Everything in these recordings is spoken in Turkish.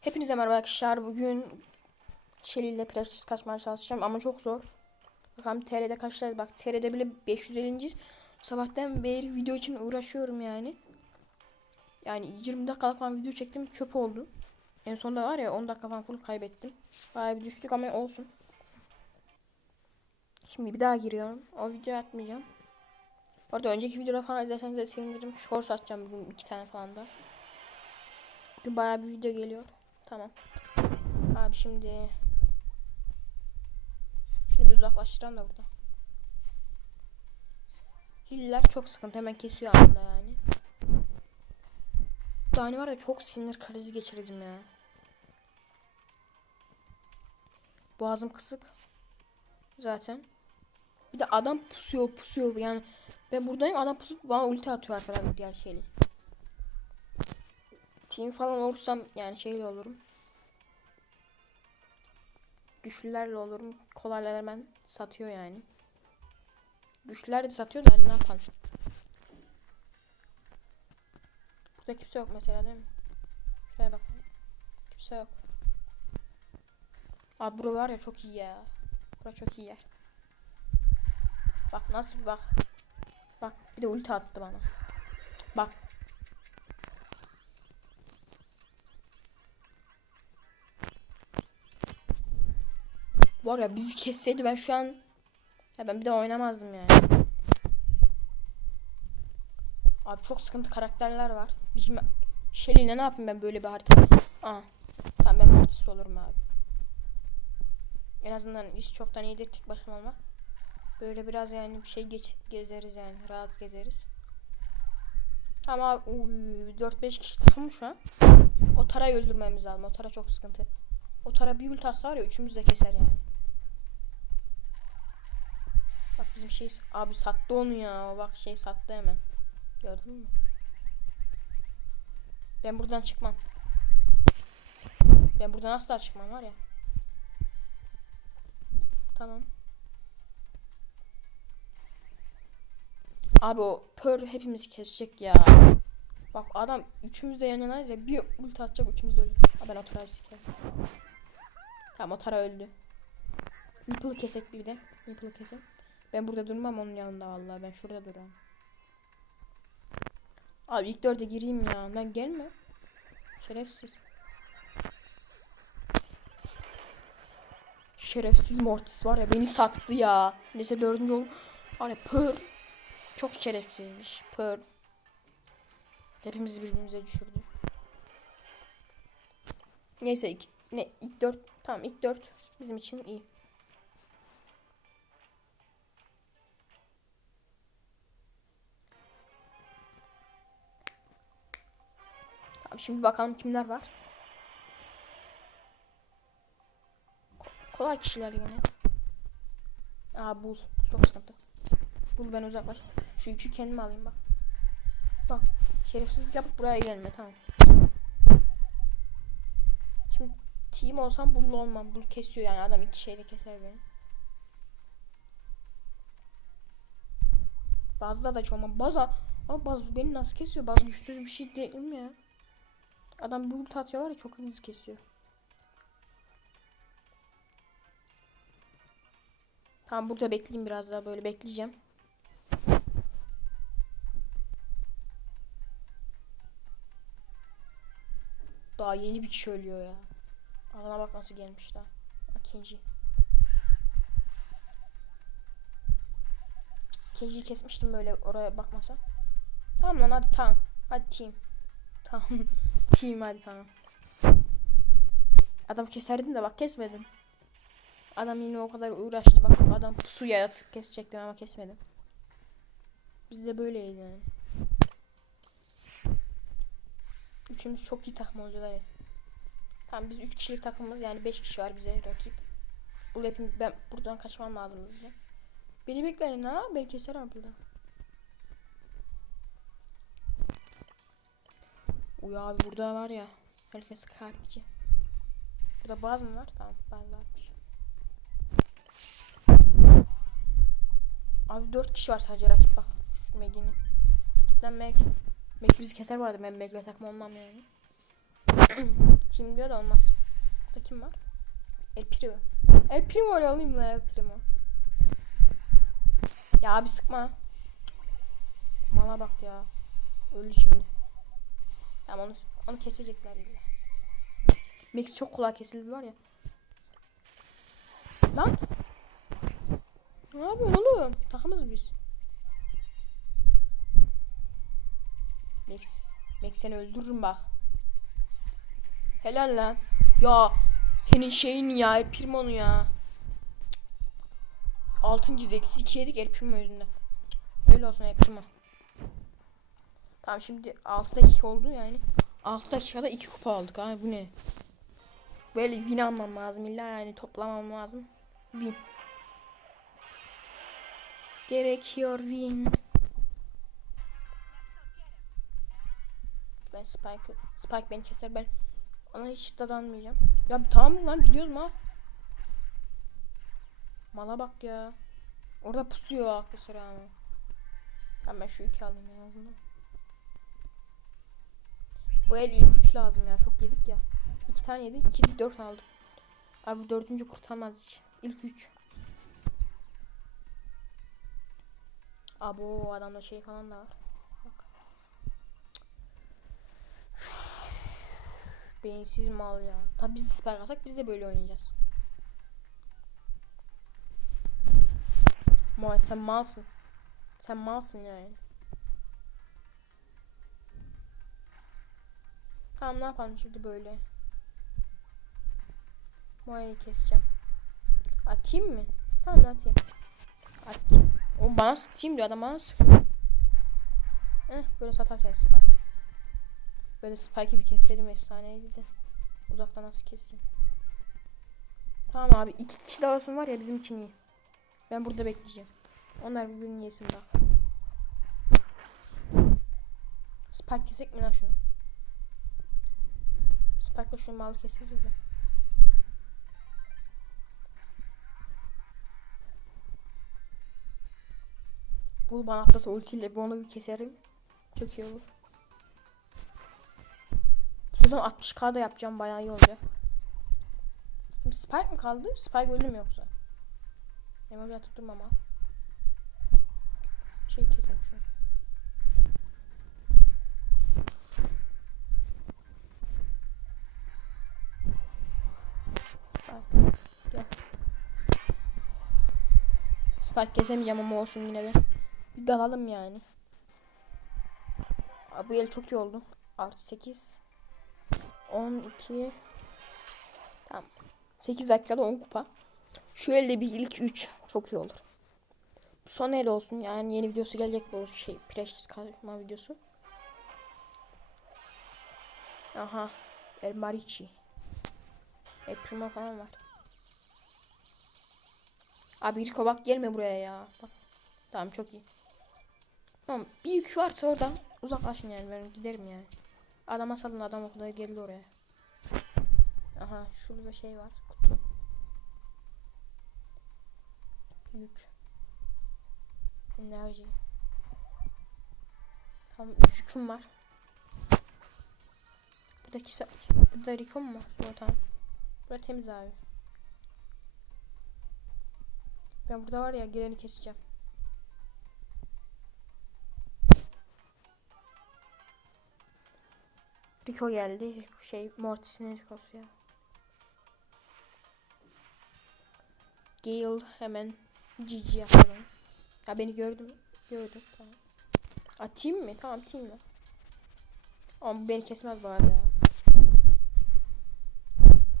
Hepinize merhaba arkadaşlar. Bugün Shelly ile plastiği kaçmaya çalışacağım ama çok zor. Bakalım TR'de kaçlar bak TR'de bile 550. Sabahtan beri video için uğraşıyorum yani. Yani 20 dakikalık falan video çektim çöp oldu. En sonunda var ya 10 dakika falan full kaybettim. Bayağı bir düştük ama olsun. Şimdi bir daha giriyorum. O videoyu atmayacağım. Bu önceki videoda falan izlerseniz de sevinirim. Shorts atacağım bugün iki tane falan da. Bugün bayağı bir video geliyor. Tamam. Abi şimdi Şunu bir uzaklaştıran da burada. Hiller çok sıkıntı hemen kesiyor anında yani. Yani var ya çok sinir krizi geçirdim ya. Boğazım kısık. Zaten. Bir de adam pusuyor pusuyor yani. Ben buradayım adam pusup bana ulti atıyor arkadan diğer şeyle. Team falan olursam yani şeyle olurum. Güçlülerle olurum. Kolaylar hemen satıyor yani. Güçlüler de satıyor da ne yapalım. Burada kimse yok mesela değil mi? Şuraya bak. Kimse yok. Abi bura var ya çok iyi ya. Bura çok iyi yer. Bak nasıl bak. Bak bir de ulti attı bana. Bak. Var ya bizi kesseydi ben şu an ya ben bir de oynamazdım yani. Abi çok sıkıntı karakterler var. Bizim Shelly'le ne yapayım ben böyle bir harita? Aa. Tamam ben mortis olurum abi. En azından iş çoktan iyidir tek başıma olmak. Böyle biraz yani bir şey geç gezeriz yani rahat gezeriz. Ama 4-5 kişi takım şu an. O tarayı öldürmemiz lazım. O tara çok sıkıntı. O tara bir ulti atsa var ya üçümüz de keser yani. Bizim şey abi sattı onu ya. Bak şey sattı hemen. Gördün mü? Ben buradan çıkmam. Ben buradan asla çıkmam var ya. Tamam. Abi o pör hepimizi kesecek ya. Bak adam üçümüz de yan yanayız ya bir ulti atacak üçümüz de ölür. Ha ben o tarayı sikerim. Tamam o tara öldü. Meeple'ı kesek bir de. Meeple'ı kesek. Ben burada durmam onun yanında vallahi ben şurada duruyorum. Abi ilk dörde gireyim ya. Lan gelme. Şerefsiz. Şerefsiz Mortis var ya beni sattı ya. Neyse dördüncü ol. Hani pır. Çok şerefsizmiş. Pır. Hepimizi birbirimize düşürdü. Neyse ilk, ne ilk dört tamam ilk dört bizim için iyi. Şimdi bakalım kimler var. Ko- kolay kişiler yine. Aa bul. Çok sıkıntı. Bul ben uzaklaş. Şu yükü kendime alayım bak. Bak şerefsizlik yapıp buraya gelme tamam. Şimdi team olsam bununla olmam. Bul kesiyor yani adam iki şeyde keser beni. Bazıda da olmam. Baza ama bazı beni nasıl kesiyor? Bazı güçsüz bir şey değil mi ya? Adam bir ulti atıyor var ya çok hızlı kesiyor. Tamam burada bekleyeyim biraz daha böyle bekleyeceğim. Daha yeni bir kişi ölüyor ya. Alana bak nasıl gelmiş daha. İkinci. İkinciyi kesmiştim böyle oraya bakmasa. Tamam lan hadi tamam. Hadi team. Tamam. team hadi tamam. Adam keserdim de bak kesmedim. Adam yine o kadar uğraştı bak adam pusu yaratıp kesecektim ama kesmedim. Bizde böyleydi yani. Üçümüz çok iyi takım olacağız Tamam biz üç kişilik takımımız yani beş kişi var bize rakip. Bu hepim ben buradan kaçmam lazım hızlıca. Beni bekleyin ha beni keser abi burada. Uy abi burada var ya herkes kalpçi. Burada baz mı var? Tamam baz varmış. Abi dört kişi var sadece rakip bak. Meg'in. Lan Meg. Meg bizi keser vardı ben Meg'le takım olmam yani. Team diyor da olmaz. Burada kim var? El Primo. El Primo alayım la El Primo. Ya abi sıkma. Mala bak ya. Öldü şimdi. Tamam onu, onu kesecekler illa. Max çok kolay kesildi var ya. Lan. Ne yapıyorsun oğlum? Takımız biz. Max. Max seni öldürürüm bak. Helal lan. Ya senin şeyin ya El Primo'nu ya. Altın ciz eksi 2 yedik El Primo yüzünden. Öyle olsun El Primo. Tamam şimdi 6 dakika oldu yani. 6 dakikada 2 kupa aldık abi bu ne? Böyle win almam lazım illa yani toplamam lazım. Win. Gerekiyor win. Ben Spike Spike beni keser ben ona hiç dadanmayacağım. Ya tamam lan gidiyoruz ma. Mala bak ya. Orada pusuyor aklı sıra ama. Tamam ben şu iki alayım en azından. Bu el ilk üç lazım ya. Çok yedik ya. İki tane yedik. iki dört aldık. Abi dördüncü kurtarmaz hiç. İlk üç. Abi o adamda şey falan da var. Bak. Beyinsiz mal ya. Tabi biz de spike alsak biz de böyle oynayacağız. Moy sen malsın. Sen malsın yani. Tamam ne yapalım şimdi böyle. Moya'yı keseceğim. Atayım mı? Tamam atayım. Atayım. O bana atayım diyor adam bana sıkıyor. Eh böyle satarsan spike. Böyle spike'ı bir keselim efsaneydi de. Uzaktan nasıl keseyim. Tamam abi iki kişi daha olsun var ya bizim için iyi. Ben burada bekleyeceğim. Onlar birbirini yesin bak. Spike kesek mi lan şunu? Spike'la şunu malı keseriz de. Bul bana atlasa ultiyle bir onu bir keserim. Çok iyi olur. Bu sezon 60k da yapacağım bayağı iyi olacak. Spike mi kaldı? Spike öldü mü yoksa? Bir atıp durma ama. Şey keselim şunu. Spike. Gel. Spike kesemeyeceğim ama olsun yine de. Bir dalalım yani. Aa, bu el çok iyi oldu. Artı 8. 12. Tamam. 8 dakikada 10 kupa. Şu elde bir ilk 3 çok iyi olur. Son el olsun yani yeni videosu gelecek bu şey Precious kalma videosu. Aha. El Marici. El Primo falan var. Abi Rico bak gelme buraya ya. Bak. Tamam çok iyi. Tamam bir yük varsa oradan uzaklaşın yani ben giderim yani. Adama salın adam o kadar geldi oraya. Aha şurada şey var kutu. Yük. Enerji. Tamam 3 yüküm var. Burada kimse... Burada Rico mu var? Tamam. Burada temiz abi. Ben burada var ya gireni keseceğim. Rico geldi. Şey Mortis'in Rico'su ya. Gale hemen GG yapalım. Ya beni gördüm. Gördüm tamam. Atayım mı? Tamam atayım mı? Ama bu beni kesmez bu arada ya.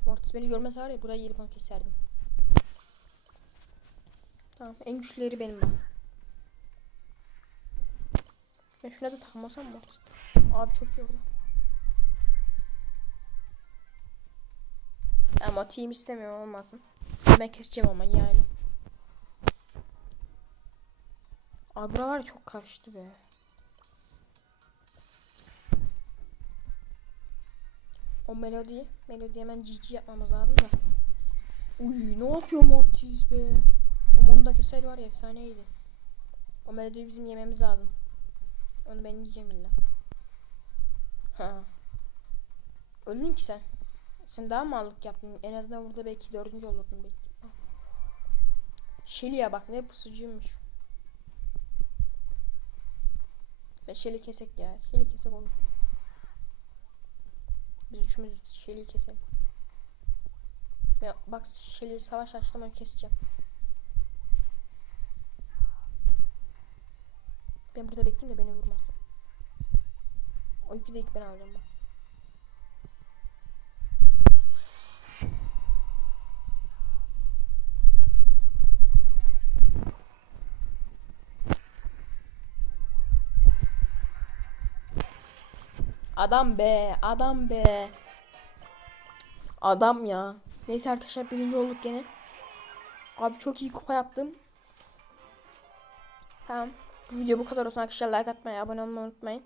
Mortis beni görmese var ya buraya gelip onu keserdim. Tamam en güçlüleri benim. Ben şuna da takmasam mı? Abi çok iyi oldu. Ama team istemiyorum olmasın. Ben keseceğim ama yani. Abi bura var ya çok karıştı be. O melodi, melodi hemen GG yapmamız lazım da. Uy ne yapıyor Mortis be. O onu da keser var ya efsaneydi. O melodiyi bizim yememiz lazım. Onu ben yiyeceğim illa. Ha. Öldün ki sen. Sen daha mallık yaptın. En azından burada belki dördüncü olurdun belki. Ah. Şeli'ye bak ne pusucuymuş. Ve Şeli kesek ya. Şeli kesek olur. Biz üçümüz Şeli'yi keselim. Ve bak Şeli savaş açtım onu keseceğim. Ben burada bekleyeyim de beni vurmaz. O iki de ilk ben alacağım bak. Adam be, adam be. Adam ya. Neyse arkadaşlar birinci olduk gene. Abi çok iyi kupa yaptım. Tamam. Bu video bu kadar olsun arkadaşlar. Like atmayı, abone olmayı unutmayın.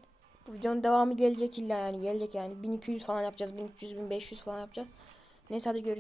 Bu videonun devamı gelecek illa yani. Gelecek yani. 1200 falan yapacağız. 1300, 1500 falan yapacağız. Neyse hadi görüşürüz.